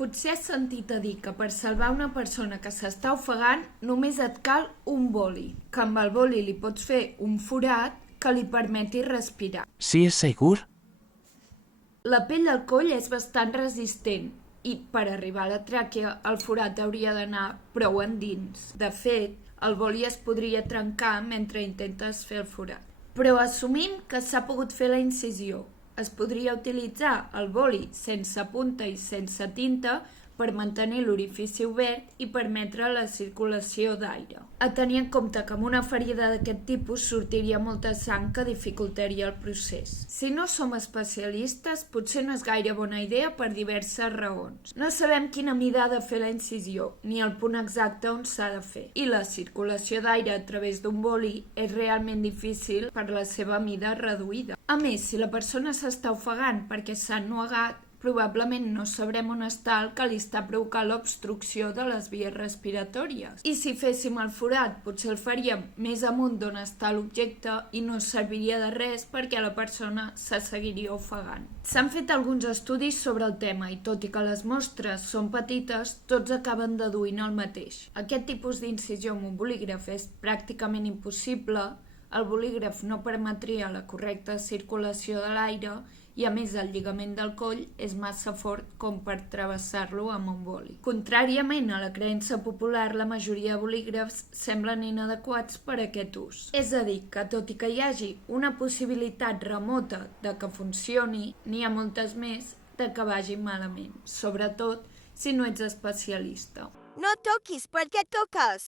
Potser has sentit a dir que per salvar una persona que s'està ofegant només et cal un boli, que amb el boli li pots fer un forat que li permeti respirar. Sí, és segur? La pell del coll és bastant resistent i per arribar a la tràquea el forat hauria d'anar prou endins. De fet, el boli es podria trencar mentre intentes fer el forat. Però assumim que s'ha pogut fer la incisió. Es podria utilitzar el boli sense punta i sense tinta per mantenir l'orifici obert i permetre la circulació d'aire. A tenir en compte que amb una ferida d'aquest tipus sortiria molta sang que dificultaria el procés. Si no som especialistes, potser no és gaire bona idea per diverses raons. No sabem quina mida ha de fer la incisió, ni el punt exacte on s'ha de fer. I la circulació d'aire a través d'un boli és realment difícil per la seva mida reduïda. A més, si la persona s'està ofegant perquè s'ha ennuegat, probablement no sabrem on està el que li està provocant l'obstrucció de les vies respiratòries. I si féssim el forat, potser el faríem més amunt d'on està l'objecte i no serviria de res perquè la persona se seguiria ofegant. S'han fet alguns estudis sobre el tema i tot i que les mostres són petites, tots acaben deduint el mateix. Aquest tipus d'incisió amb un bolígraf és pràcticament impossible. El bolígraf no permetria la correcta circulació de l'aire i a més el lligament del coll és massa fort com per travessar-lo amb un boli. Contràriament a la creença popular, la majoria de bolígrafs semblen inadequats per a aquest ús. És a dir, que tot i que hi hagi una possibilitat remota de que funcioni, n'hi ha moltes més de que vagi malament, sobretot si no ets especialista. No toquis, per què toques?